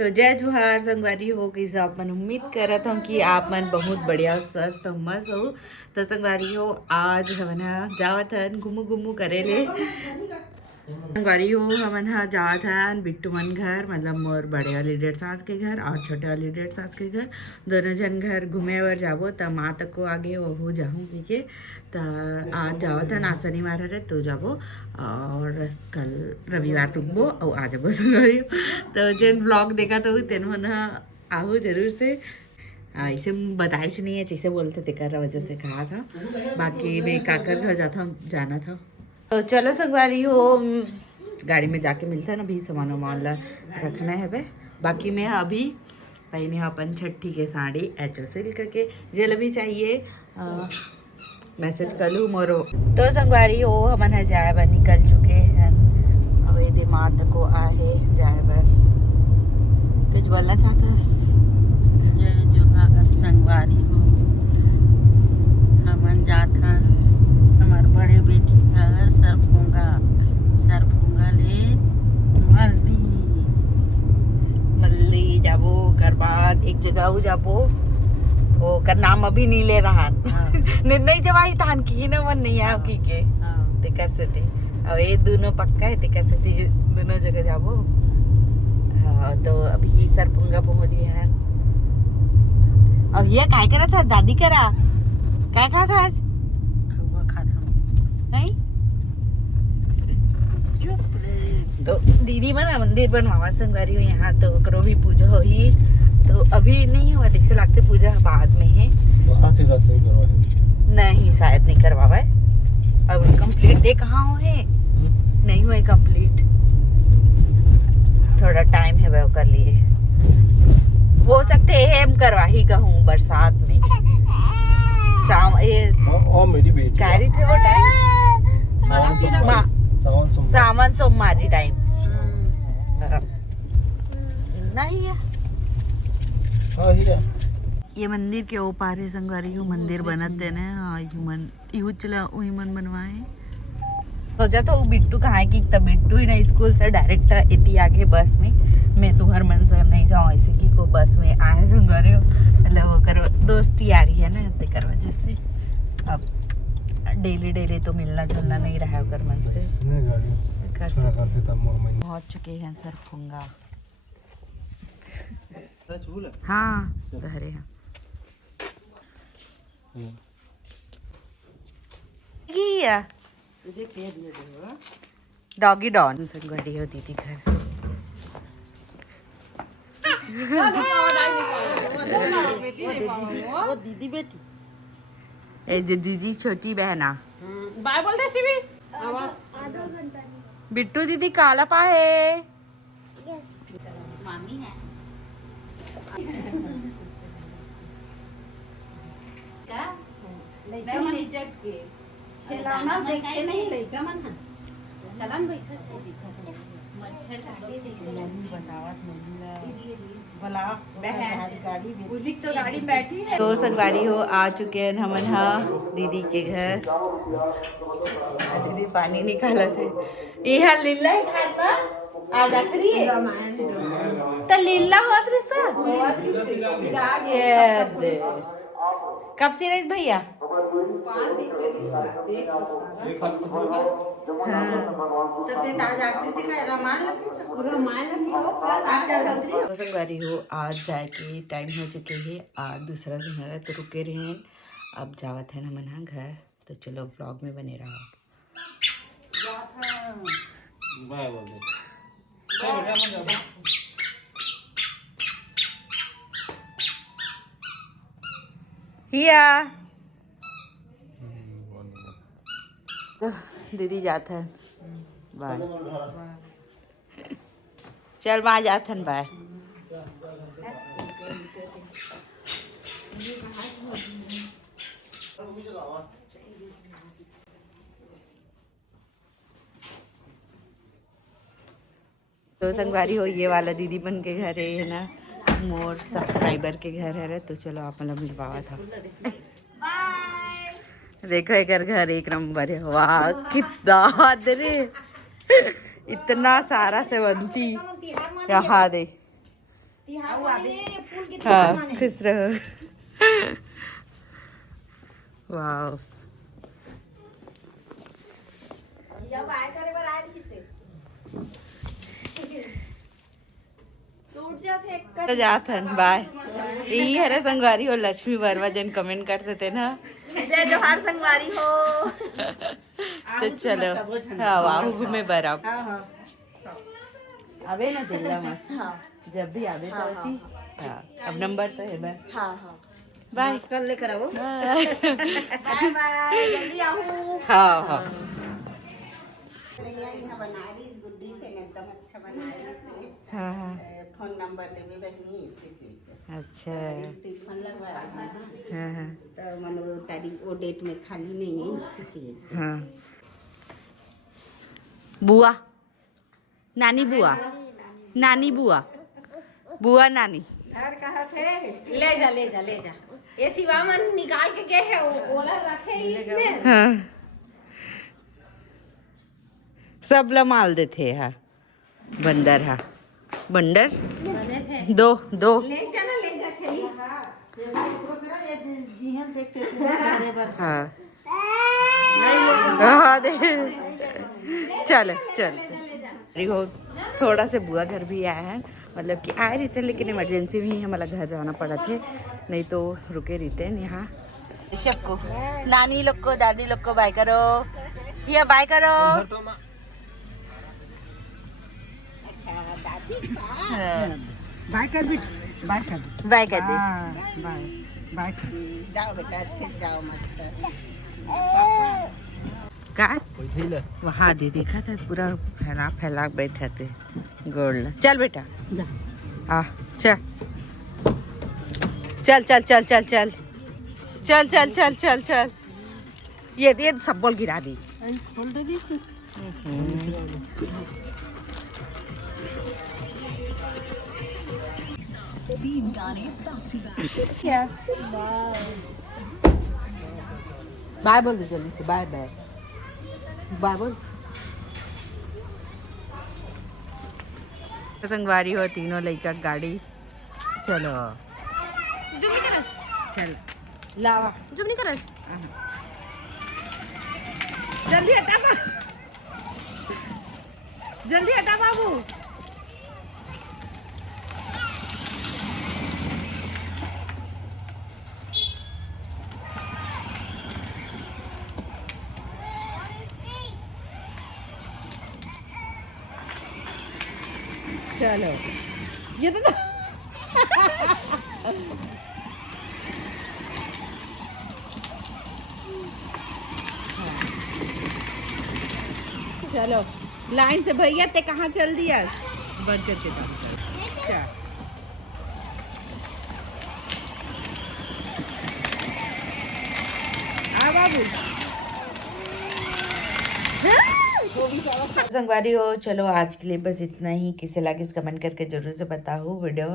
तो जय जोहार संगवारी हो कि सब मन उम्मीद करत हूँ कि आप मन बहुत बढ़िया स्वस्थ मस्त हो। तो संगवारी हो आज हमन ह जावत हन घुमू घुमू करे ले। संगवारी हो हमन ह जावत हन बिट्टू मन घर, मतलब मोर बड़े वाली डेढ़ सास के घर और छोटे वाली डेढ़ सास के घर, दोनों जन घर घूमे बर जाबो। त माँ तक को आगे वहू जाहूँ की के त आज जावत हन, आज शनिवार हरे तो जाबो और कल रविवार रुकबो और आ जाबो संगवारी हो। तो जेन ब्लॉग देखा तो तेन मन ह आहू जरूर से ऐसे बताइस नहीं है जैसे बोलते तेकर वजह से कहा था। बाकी मैं काकर घर जाना था। तो चलो संगवारी हो गाड़ी में जाके मिलता है ना, भी सामान वामान ला रखना है बे। बाकी मैं अभी पहने अपन छठी के साड़ी एचो सिल्क के जेल भी चाहिए मैसेज कर लूँ मोरो। तो संगवारी हो हमन है जाए बर निकल चुके हैं, अब ये दिमाग को आहे जाए बर। कुछ बोलना चाहता? जय जोहार संगवारी हो हमन जात हन हमार बड़े बेटी घर सरफुंगा ले मल्ली जाबो कर बाद एक जगह हो जाबो, वो कर नाम अभी नहीं ले रहा नहीं जवाई तान की न मन नहीं आओ की के ते कर से थे। अब ये दोनों पक्का है ते कर से थे, दोनों जगह जाबो। तो अभी सरपुंगा पहुंच गए हैं। अब ये काय करा था दादी करा काय कहा था आज नहीं तो दीदी बना मंदिर बनवावा संगवारी हो यहाँ, तो करो भी पूजा हो ही। तो अभी नहीं हुआ देख से लगते पूजा बाद में है, वहाँ से रात नहीं करवाए नहीं शायद नहीं करवावा है। अब कंप्लीट डे कहाँ हो है नहीं हुए कंप्लीट, थोड़ा टाइम है वह कर लिए। हो सकते है हम करवा ही कहूँ बरसात में शाम ये और मेरी बेटी कैरी थे वो टाइम सावन सोमवारी टाइम नहीं है। हाँ ही है। ये मंदिर के ओ पार है संगवारी हो, मंदिर बनत है ना। हाँ ह्यूमन इहू चला ह्यूमन बनवाए सोचा तो बिट्टू कहाँ है कि तब बिट्टू ही ना स्कूल से डायरेक्ट इतनी आगे बस में मैं तो हर मन से नहीं जाऊँ ऐसे कि को बस में आए संगवारी हो, मतलब वो कर दोस्ती आ रही है ना ते कर वजह से। अब डेली तो मिलना जुलना नहीं रहा है कर मन से कर सकते। पहुँच चुके हैं सरफुंगा। हाँ हरे हाँ डॉगी डॉन संगवारी हो दीदी घर। वो दीदी बेटी ए दीदी छोटी बहना बाय बोल रही भी बिट्टू दीदी काला पाए मामी है खिलौना देखे नहीं लइका मन चलन बैठा मच्छर तो गाड़ी बैठी है। तो संगवारी हो आ चुके हैं हमन हा दीदी के घर। दीदी पानी निकाला थे यहाँ लीला है खाता आज आखिरी है तो लीला हुआ सा कब से रही भैया तो संगवारी हो आज जाए के टाइम हो चुके हैं, आज दूसरा दिन है तो रुके रहे हैं। अब जावत है ना मना घर, तो चलो व्लॉग में बने रहो। हिया दीदी जात है बाय चल माँ जात हन बाय। तो संगवारी हो ये वाला दीदी बन के घर है ना, मोर सब्सक्राइबर के घर है। तो चलो आप मतलब मिलवावा था। देखो एक घर एक नंबर है। वाह कितना रे इतना सारा सेवंती यहाँ दे हाँ खुश रहो। वाह तो जाथन बाय। यही हरे संगवारी हो लक्ष्मी वर्मा जन कमेंट करते थे ना। जय जोहार संगवारी हो। तो चलो हाँ वाहू घूमे बराब हाँ हाँ अबे ना जिल्ला मस्त जब भी आवे तो होती। हाँ अब नंबर तो है बाय हाँ हाँ बाय कल लेकर आओ। बाय बाय बाय जल्दी आओ। हाँ हाँ यहाँ बना रही इस गुड्डी थे एकदम अच्छा बना रही से हाँ हाँ फोन नंबर देवे बहनी इसे के अच्छा फोन लगवा रहा है हाँ हाँ तो मन वो तारीख वो डेट में खाली नहीं है इसी के हाँ बुआ नानी बुआ नानी बुआ बुआ नानी घर कहाँ थे? ले जा ले जा ले जा। ये सिवा मन निकाल के गए है वो ओला रखे बीच में। हाँ सब लमाल देते हाँ बंदर हाँ बंदर बने थे। दो दो ले जा ना ले जा खेली। जीहन देखते थे घरे पर हाँ हाँ दे चल चल चल हो थोड़ा से बुआ घर भी आया है मतलब कि आए रहते लेकिन इमरजेंसी में ही हमारा घर जाना पड़ा थे नहीं तो रुके रहते हैं यहाँ। ऋषभ को नानी लोग को दादी लोग को बाय करो या बाय करो। बाय कर भी बाय कर बाय कर दे बाय बाय जाओ बेटा अच्छे से जाओ मस्त का कोई थी ले वहाँ दे देखा था पूरा फैला फैला बैठा थे गोल्ड चल बेटा जा आ चल चल चल चल चल चल चल चल चल चल चल ये सब बॉल गिरा दी। खोल दे दी बाय बोल दे जल्दी से बाय बाय बाय बोल। संगवारी हो तीनों लड़का गाड़ी चलो चल लावा जब नहीं करस जल्दी हटा जल्दी हटा बाबू। चलो ये तो चलो लाइन से भैया ते कहाँ चल दिया बंद करके काम कर चल आ बाबू संगवारी हो चलो आज के लिए बस इतना ही। किसी लगे कमेंट करके जरूर से बताओ वीडियो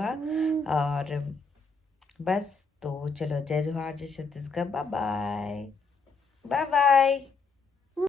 और बस तो चलो जय जोहार जय Chhattisgarh bye bye bye bye.